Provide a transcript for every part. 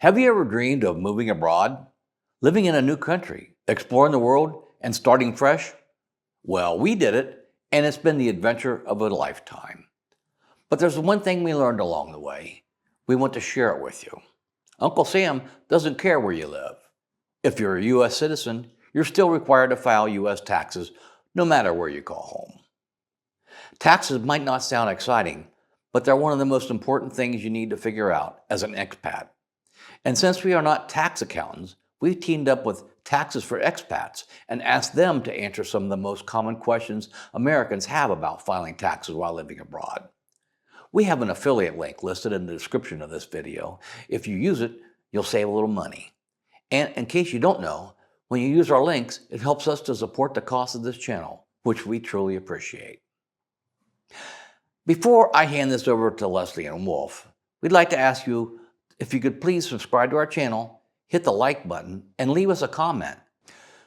Have you ever dreamed of moving abroad, living in a new country, exploring the world, and starting fresh? Well, we did it, and it's been the adventure of a lifetime. But there's one thing we learned along the way. We want to share it with you. Uncle Sam doesn't care where you live. If you're a U.S. citizen, you're still required to file U.S. taxes no matter where you call home. Taxes might not sound exciting, but they're one of the most important things you need to figure out as an expat. And since we are not tax accountants, we've teamed up with Taxes for Expats and asked them to answer some of the most common questions Americans have about filing taxes while living abroad. We have an affiliate link listed in the description of this video. If you use it, you'll save a little money. And in case you don't know, when you use our links, it helps us to support the cost of this channel, which we truly appreciate. Before I hand this over to Leslie and Wolf, we'd like to ask you if you could please subscribe to our channel, hit the like button, and leave us a comment.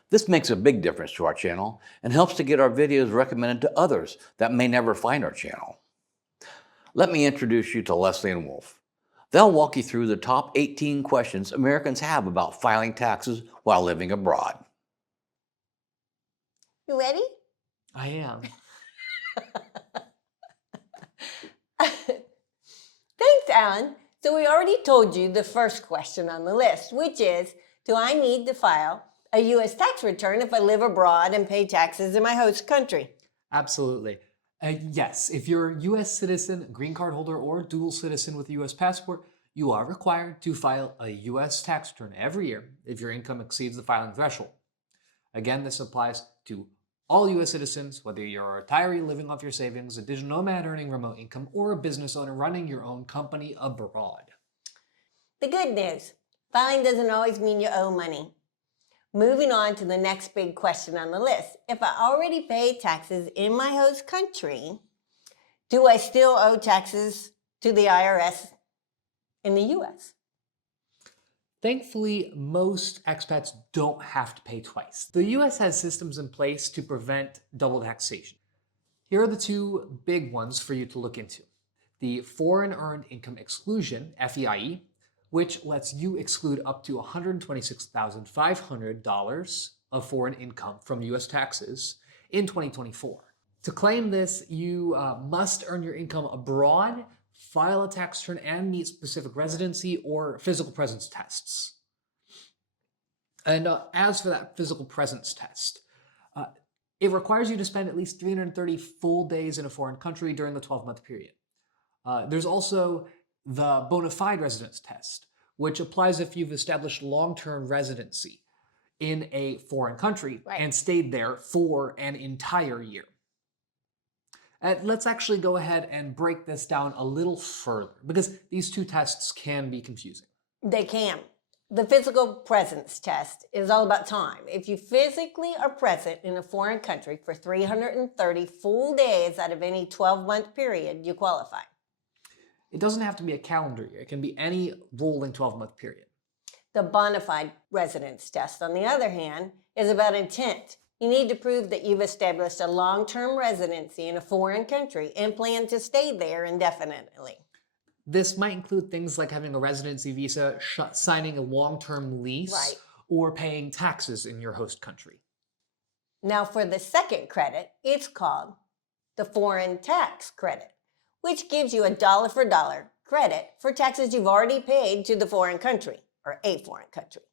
This makes a big difference to our channel and helps to get our videos recommended to others that may never find our channel. Let me introduce you to Leslie and Wolf. They'll walk you through the top 18 questions Americans have about filing taxes while living abroad. You ready? I am. Thanks, Alan. So we already told you the first question on the list, which is, do I need to file a U.S. tax return if I live abroad and pay taxes in my host country? Absolutely. Yes, if you're a U.S. citizen, green card holder, or dual citizen with a U.S. passport, you are required to file a U.S. tax return every year if your income exceeds the filing threshold. Again, this applies to all U.S. citizens, whether you're a retiree living off your savings, a digital nomad earning remote income, or a business owner running your own company abroad. The good news, filing doesn't always mean you owe money. Moving on to the next big question on the list. If I already pay taxes in my host country, do I still owe taxes to the IRS in the U.S.? Thankfully, most expats don't have to pay twice. The U.S. has systems in place to prevent double taxation. Here are the two big ones for you to look into. The Foreign Earned Income Exclusion, FEIE, which lets you exclude up to $126,500 of foreign income from U.S. taxes in 2024. To claim this, you must earn your income abroad, file a tax return, and meet specific residency or physical presence tests. And as for that physical presence test, it requires you to spend at least 330 full days in a foreign country during the 12-month period. There's also the bona fide residence test, which applies if you've established long-term residency in a foreign country and stayed there for an entire year. Let's actually go ahead and break this down a little further, because these two tests can be confusing. They can. The physical presence test is all about time. If you physically are present in a foreign country for 330 full days out of any 12-month period, you qualify. It doesn't have to be a calendar year. It can be any rolling 12-month period. The bona fide residence test, on the other hand, is about intent. You need to prove that you've established a long-term residency in a foreign country and plan to stay there indefinitely. This might include things like having a residency visa, signing a long-term lease, or paying taxes in your host country. Now for the second credit, it's called the foreign tax credit, which gives you a dollar-for-dollar credit for taxes you've already paid to the foreign country, or a foreign country.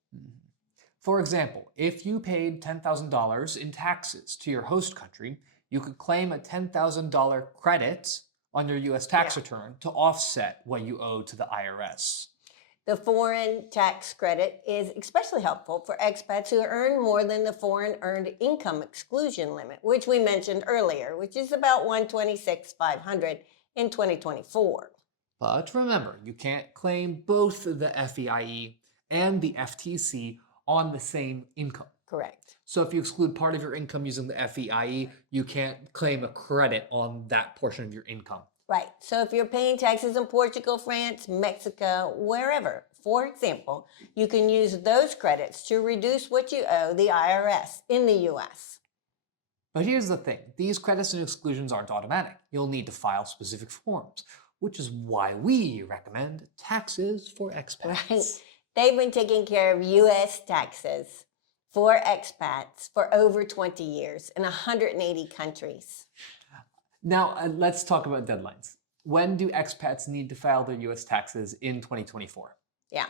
For example, if you paid $10,000 in taxes to your host country, you could claim a $10,000 credit on your U.S. tax return to offset what you owe to the IRS. The foreign tax credit is especially helpful for expats who earn more than the foreign earned income exclusion limit, which we mentioned earlier, which is about $126,500 in 2024. But remember, you can't claim both the FEIE and the FTC on the same income. Correct. So if you exclude part of your income using the FEIE, you can't claim a credit on that portion of your income. Right. So if you're paying taxes in Portugal, France, Mexico, wherever, for example, you can use those credits to reduce what you owe the IRS in the U.S. But here's the thing. These credits and exclusions aren't automatic. You'll need to file specific forms, which is why we recommend Taxes for Expats. Right. They've been taking care of U.S. taxes for expats for over 20 years in 180 countries. Now, let's talk about deadlines. When do expats need to file their U.S. taxes in 2024? Yeah,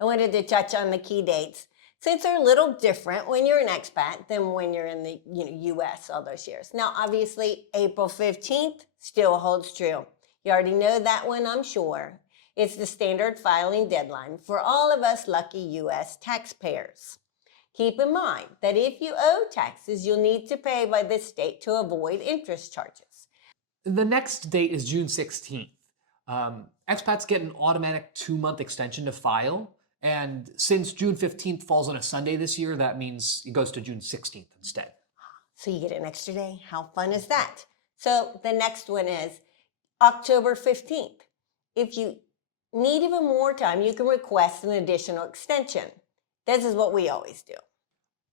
I wanted to touch on the key dates since they're a little different when you're an expat than when you're in the U.S. all those years. Now, obviously, April 15th still holds true. You already know that one, I'm sure. It's the standard filing deadline for all of us lucky U.S. taxpayers. Keep in mind that if you owe taxes, you'll need to pay by this date to avoid interest charges. The next date is June 16th. Expats get an automatic 2-month extension to file. And since June 15th falls on a Sunday this year, that means it goes to June 16th instead. So you get an extra day. How fun is that? So the next one is October 15th. If you need even more time, you can request an additional extension. This is what we always do.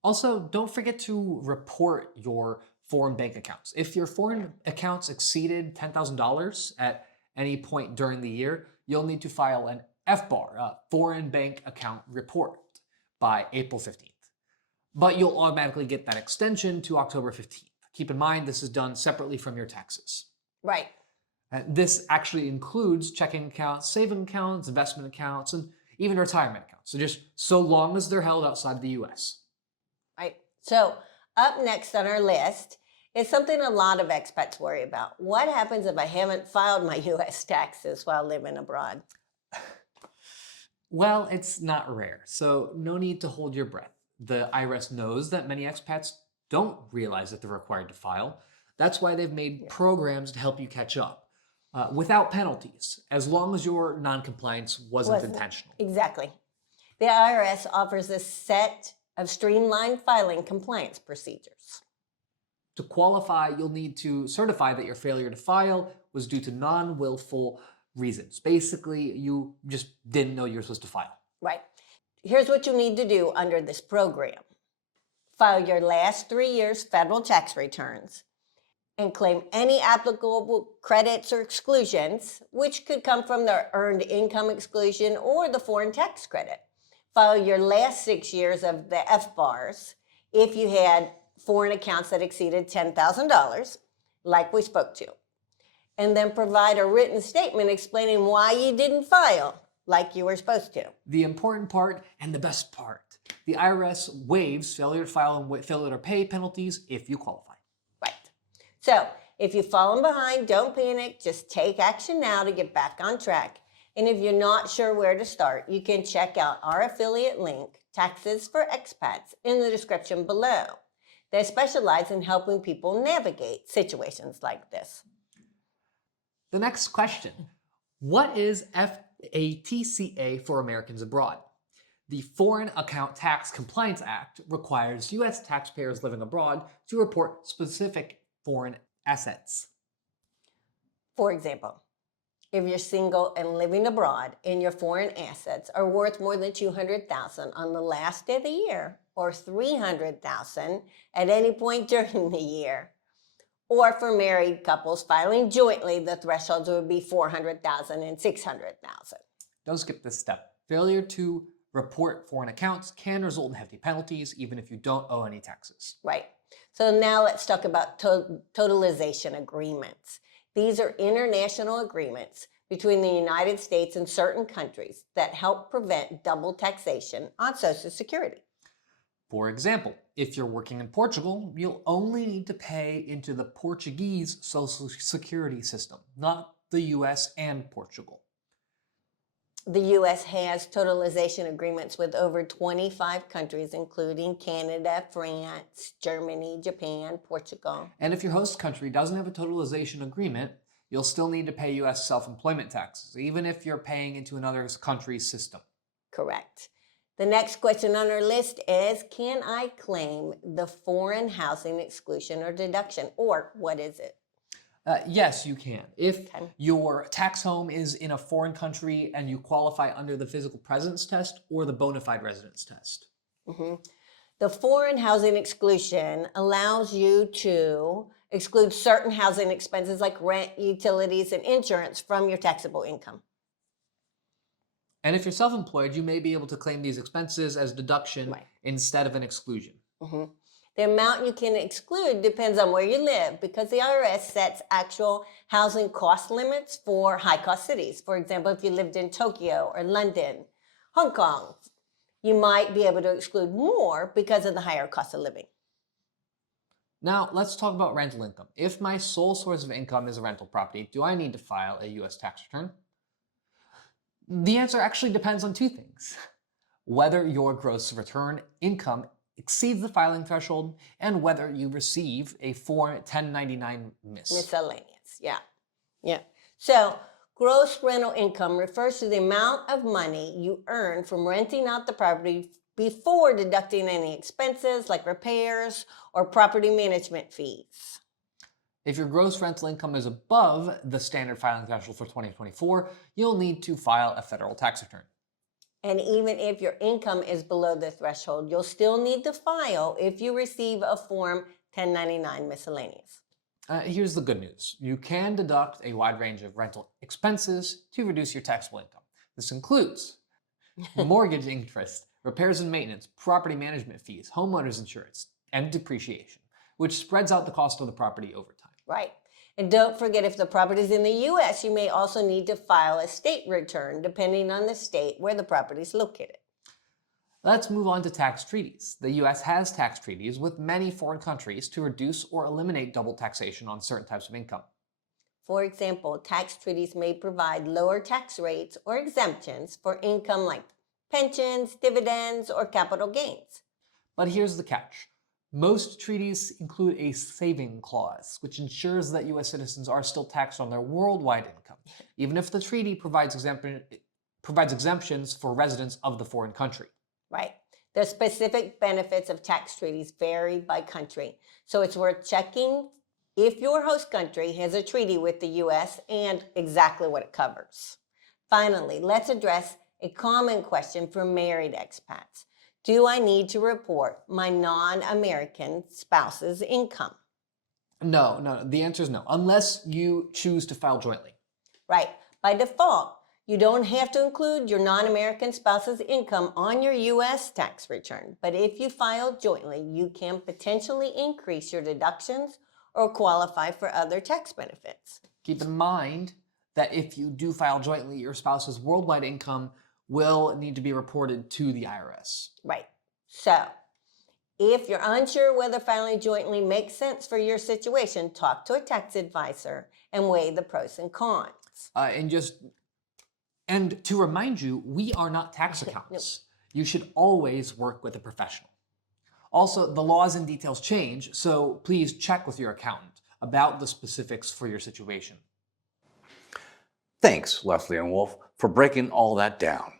Also, don't forget to report your foreign bank accounts. If your foreign accounts exceeded $10,000 at any point during the year, you'll need to file an FBAR, a foreign bank account report, by April 15th. But you'll automatically get that extension to October 15th. Keep in mind, this is done separately from your taxes. Right. This actually includes checking accounts, saving accounts, investment accounts, and even retirement accounts. So just so long as they're held outside the US. Right. So up next on our list is something a lot of expats worry about. What happens if I haven't filed my US taxes while living abroad? Well, it's not rare, so no need to hold your breath. The IRS knows that many expats don't realize that they're required to file. That's why they've made programs to help you catch up. Without penalties, as long as your non-compliance wasn't intentional. Exactly. The IRS offers a set of streamlined filing compliance procedures. To qualify, you'll need to certify that your failure to file was due to non-willful reasons. Basically, you just didn't know you were supposed to file. Right. Here's what you need to do under this program. File your last 3 years' federal tax returns and claim any applicable credits or exclusions, which could come from the earned income exclusion or the foreign tax credit. File your last 6 years of the FBARs if you had foreign accounts that exceeded $10,000, like we spoke to. And then provide a written statement explaining why you didn't file like you were supposed to. The important part and the best part, the IRS waives failure to file and failure to pay penalties if you qualify. Right. So if you've fallen behind, don't panic. Just take action now to get back on track. And if you're not sure where to start, you can check out our affiliate link, Taxes for Expats, in the description below. They specialize in helping people navigate situations like this. The next question, what is FATCA for Americans abroad? The Foreign Account Tax Compliance Act requires U.S. taxpayers living abroad to report specific foreign assets. For example, if you're single and living abroad and your foreign assets are worth more than $200,000 on the last day of the year, or $300,000 at any point during the year, or for married couples filing jointly, the thresholds would be $400,000 and $600,000. Don't skip this step. Failure to report foreign accounts can result in hefty penalties, even if you don't owe any taxes. Right. So now let's talk about totalization agreements. These are international agreements between the United States and certain countries that help prevent double taxation on Social Security. For example, if you're working in Portugal, you'll only need to pay into the Portuguese Social Security system, not the US and Portugal. The U.S. has totalization agreements with over 25 countries, including Canada, France, Germany, Japan, Portugal. And if your host country doesn't have a totalization agreement, you'll still need to pay U.S. self-employment taxes, even if you're paying into another country's system. Correct. The next question on our list is, can I claim the foreign housing exclusion or deduction, or what is it? Yes, you can. If your tax home is in a foreign country and you qualify under the physical presence test or the bona fide residence test. The foreign housing exclusion allows you to exclude certain housing expenses like rent, utilities, and insurance from your taxable income. And if you're self-employed, you may be able to claim these expenses as deduction Right. instead of an exclusion. Mhm. The amount you can exclude depends on where you live because the IRS sets actual housing cost limits for high-cost cities. For example, if you lived in Tokyo or London, Hong Kong, you might be able to exclude more because of the higher cost of living. Now, let's talk about rental income. If my sole source of income is a rental property, do I need to file a U.S. tax return? The answer actually depends on two things: whether your gross return income exceeds the filing threshold, and whether you receive a Form 1099 miss. Miscellaneous, yeah. So gross rental income refers to the amount of money you earn from renting out the property before deducting any expenses like repairs or property management fees. If your gross rental income is above the standard filing threshold for 2024, you'll need to file a federal tax return. And even if your income is below the threshold, you'll still need to file if you receive a Form 1099 miscellaneous. Here's the good news. You can deduct a wide range of rental expenses to reduce your taxable income. This includes mortgage interest, repairs and maintenance, property management fees, homeowners insurance, and depreciation, which spreads out the cost of the property over time. Right. And don't forget, if the property is in the U.S., you may also need to file a state return depending on the state where the property is located. Let's move on to tax treaties. The U.S. has tax treaties with many foreign countries to reduce or eliminate double taxation on certain types of income. For example, tax treaties may provide lower tax rates or exemptions for income like pensions, dividends, or capital gains. But here's the catch. Most treaties include a saving clause, which ensures that U.S. citizens are still taxed on their worldwide income, even if the treaty provides exemptions for residents of the foreign country. Right. The specific benefits of tax treaties vary by country, so it's worth checking if your host country has a treaty with the U.S. and exactly what it covers. Finally, let's address a common question for married expats. Do I need to report my non-American spouse's income? No, the answer is no, unless you choose to file jointly. Right. By default, you don't have to include your non-American spouse's income on your U.S. tax return. But if you file jointly, you can potentially increase your deductions or qualify for other tax benefits. Keep in mind that if you do file jointly, your spouse's worldwide income will need to be reported to the IRS. Right. So, if you're unsure whether filing jointly makes sense for your situation, talk to a tax advisor and weigh the pros and cons. And to remind you, we are not tax accountants. You should always work with a professional. Also, the laws and details change, so please check with your accountant about the specifics for your situation. Thanks, Leslie and Wolf, for breaking all that down.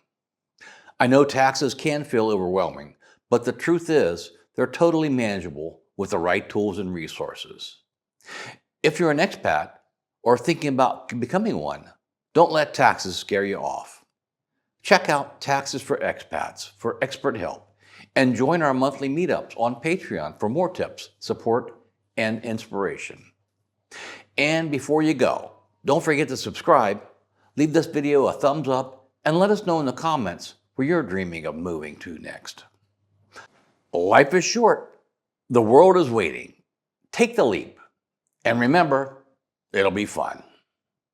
I know taxes can feel overwhelming, but the truth is they're totally manageable with the right tools and resources. If you're an expat or thinking about becoming one, don't let taxes scare you off. Check out Taxes for Expats for expert help and join our monthly meetups on Patreon for more tips, support, and inspiration. And before you go, don't forget to subscribe, leave this video a thumbs up, and let us know in the comments where you're dreaming of moving to next. Life is short. The world is waiting. Take the leap. And remember, it'll be fun.